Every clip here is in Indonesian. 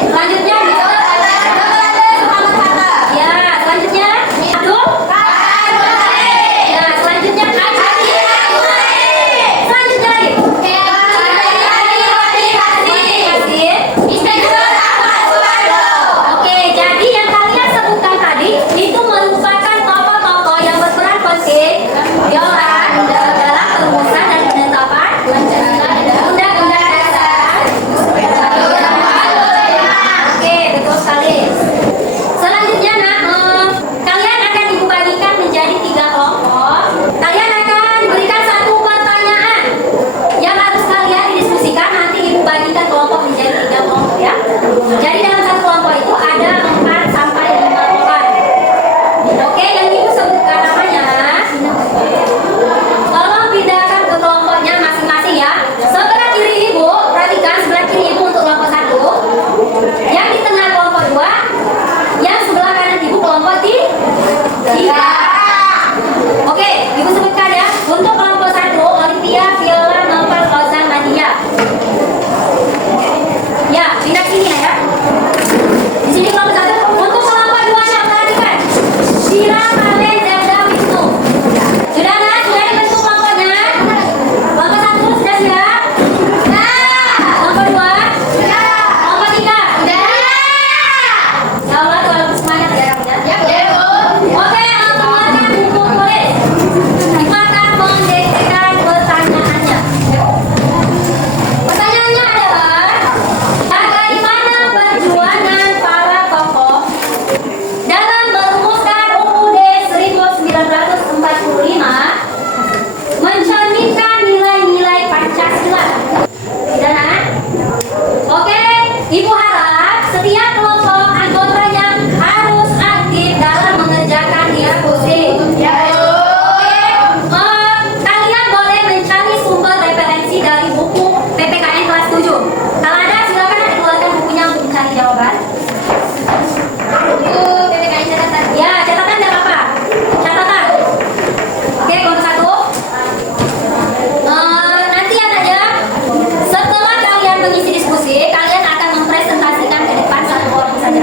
Selanjutnya mengisi diskusi, kalian akan mempresentasikan ke depan satu orang saja,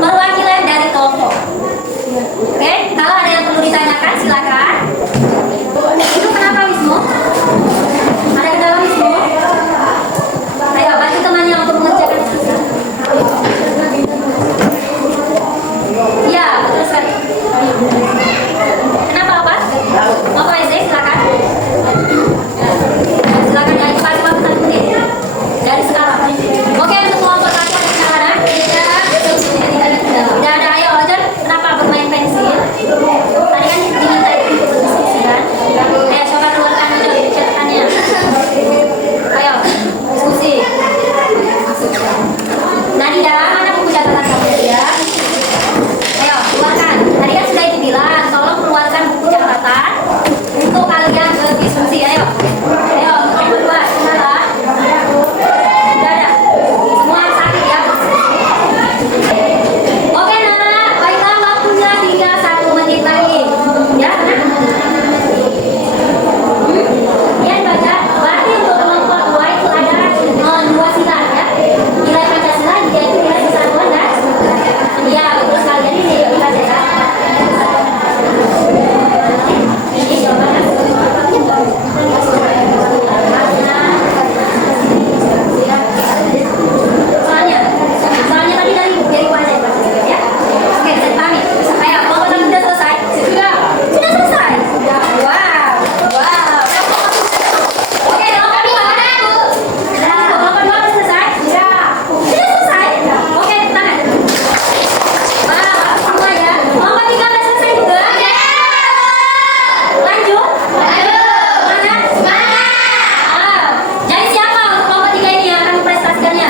perwakilan dari kelompok. Oke, kalau ada yang perlu ditanyakan silakan. Itu kenapa Wisnu? Ada kendala Wisnu? Ayo bantu temannya untuk mengerjakan diskusi. Iya, betul sekali. Kenapa Pak? Mau Eze, silakan. Silakan dari Pak dari sekarang. Oke, untuk kelompok satu sekarang tidak ada. Ayo Ojon, kenapa bermain pensil? Tadi kan diminta untuk berdiskusi kan? Ayo coba keluarkan Ojon catatannya. Ayo diskusi. Nadia, mana buku catatan kamu Nadia? Ayo keluarkan. Tadi kan sudah dibilang, tolong keluarkan buku catatan untuk kalian berdiskusi. Ayo. Ayo, nomor 2, sebentar. Sudah ada. Semua sakit ya. Oke nak, baiklah waktunya tinggal 1 menit lagi. Ya, nak? Ya, baca. Berarti untuk kelompok 2 itu ada 2 sila ya. Nilai Pancasila yaitu nilai kesatuan dan iya, betul sekali. Jadi ini dibaca ya. Ini jawabannya. Soalnya tadi dari mana ya? Oke, saya pahami. Ayo, kelompok satu sudah selesai? Sudah selesai? Wow. Oke, kelompok 2 mana Bu? Kelompok 2 sudah selesai? Sudah selesai? Oke, tangan. Wow, semua ya. Kelompok 3 sudah selesai juga? Lanjut? Semangat? Jadi siapa untuk kelompok 3 ini yang akan mempresentasikannya?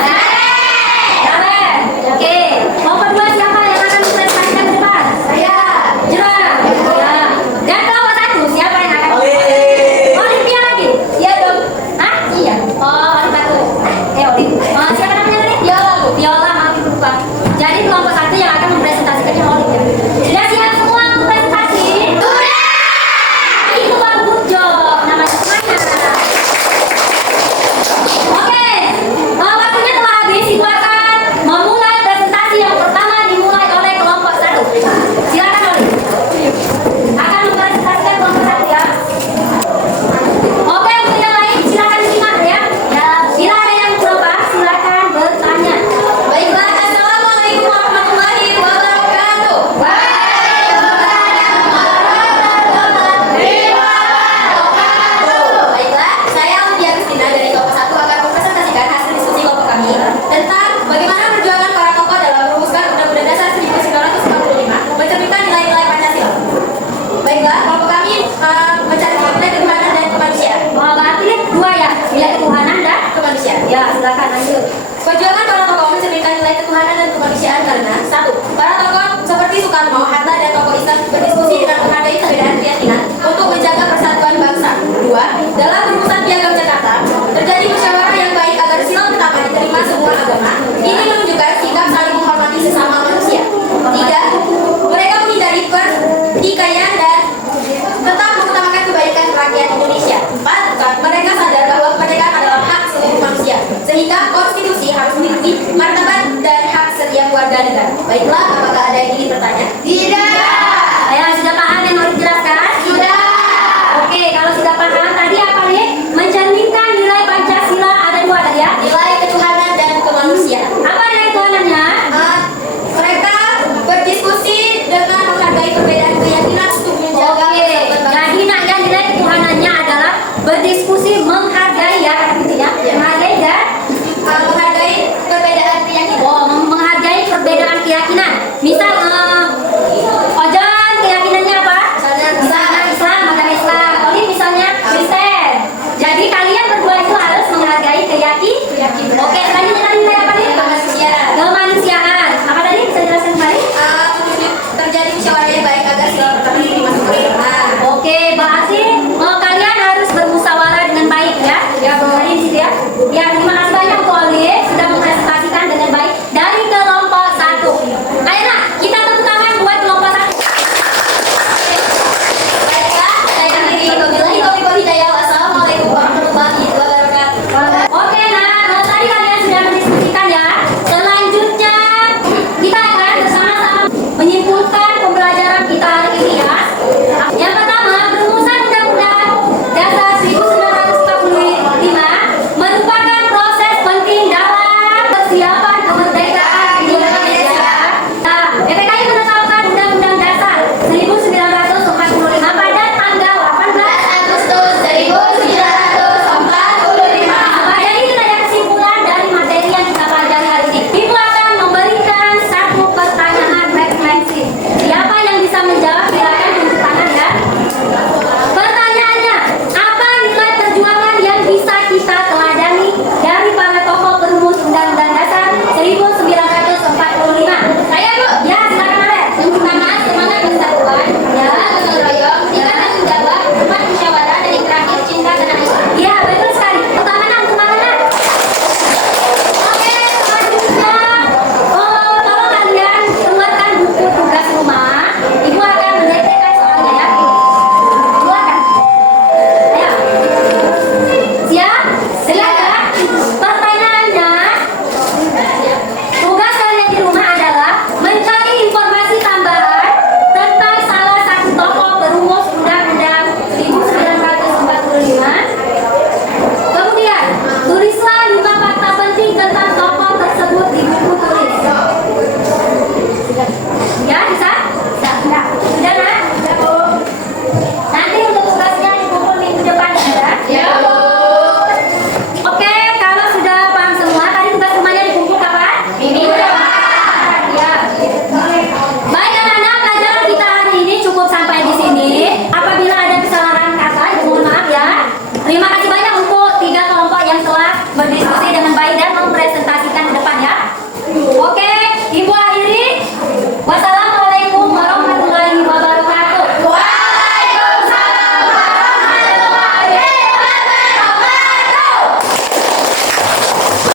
Oke, kelompok 2 siapa yang akan mempresentasikan ke depan? Saya. Jerah. Ya. Dan kelompok 1 siapa yang akan? Olimpia lagi? Iya dong. Hah? Iya. Oh, Olimpia. Olip. Siapa namanya tadi? Viola, maaf ibu lupa. Jadi kelompok 1 yang akan mempresentasikannya Olimpia. Sudah siap semua untuk presentasi? Sudah. Itu bagus job. Namanya semuanya. Oke, waktunya telah habis. Ibu akan memulai presentasi yang pertama dimulai oleh kelompok 1. Silakan Oli. Akan mempresentasikan kelompok 1 ya. Oke, untuk yang lain silakan simak ya. Bila ada yang coba silakan bertanya. Baiklah, assalamualaikum warahmatullahi wabarakatuh. Baiklah, saya Lydia Kristina dari kelompok 1 akan mempresentasikan hasil diskusi kelompok kami tentang bagaimana perjuangan para tokoh dalam merumuskan Undang-Undang Dasar 1945 mencerminkan nilai-nilai Pancasila. Baiklah, kelompok kami mencari nilai ketuhanan dan kemanusiaan. Berarti 2 ya, nilai ketuhanan dan kemanusiaan. Ya, silakan lanjut. Perjuangan para tokoh mencerminkan nilai ketuhanan dan kemanusiaan karena 1. Para tokoh seperti Soekarno, Hatta, dan tokoh Islam berdiskusi dengan menghargai perbedaan keyakinan untuk menjaga persatuan bangsa. 2. Dalam rumusan piagam